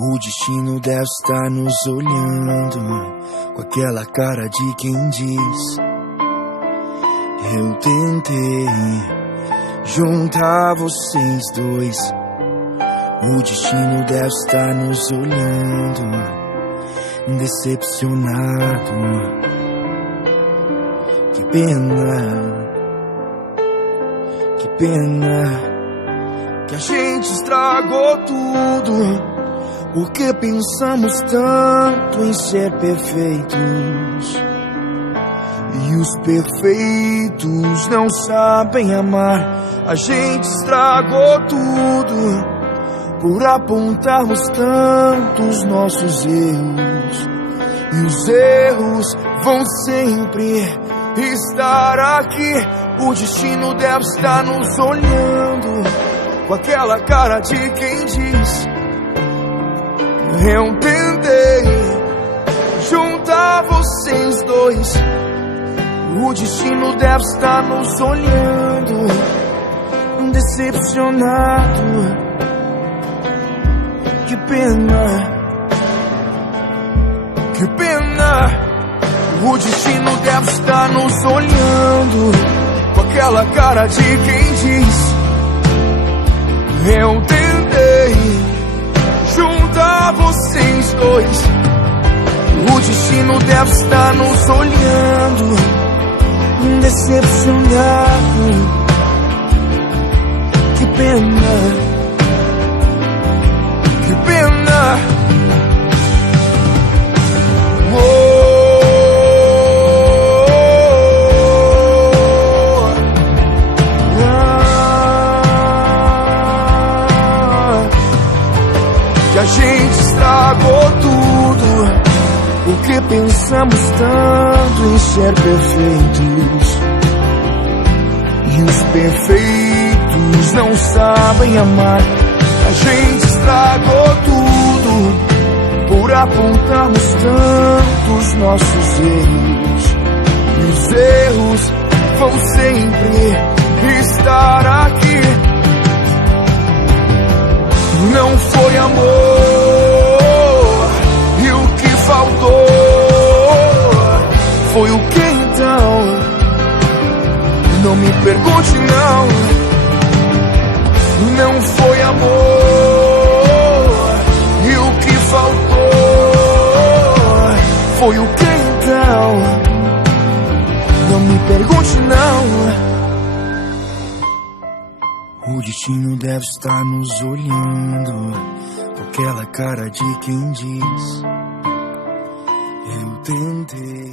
O destino deve estar nos olhando com aquela cara de quem diz: eu tentei juntar vocês dois. O destino deve estar nos olhando decepcionado. Que pena que a gente estragou tudo, porque pensamos tanto em ser perfeitos. E os perfeitos não sabem amar. A gente estragou tudo por apontarmos tanto os nossos erros. E os erros vão sempre estar aqui. O destino deve estar nos olhando com aquela cara de quem diz: eu tentei juntar vocês dois. O destino deve estar nos olhando decepcionado. Que pena. O destino deve estar nos olhando com aquela cara de quem diz: eu tentei juntar vocês dois. O destino deve estar nos olhando decepcionado. Que pena. Que a gente estragou tudo, porque pensamos tanto em ser perfeitos. E os perfeitos não sabem amar. A gente estragou tudo por apontarmos tanto os nossos erros. E os erros vão sempre estar aqui. Não foi amor, e o que faltou foi o que então? Não me pergunte não. Não foi amor, e o que faltou foi o que então? Não me pergunte não. O destino deve estar nos olhando com aquela cara de quem diz: eu tentei.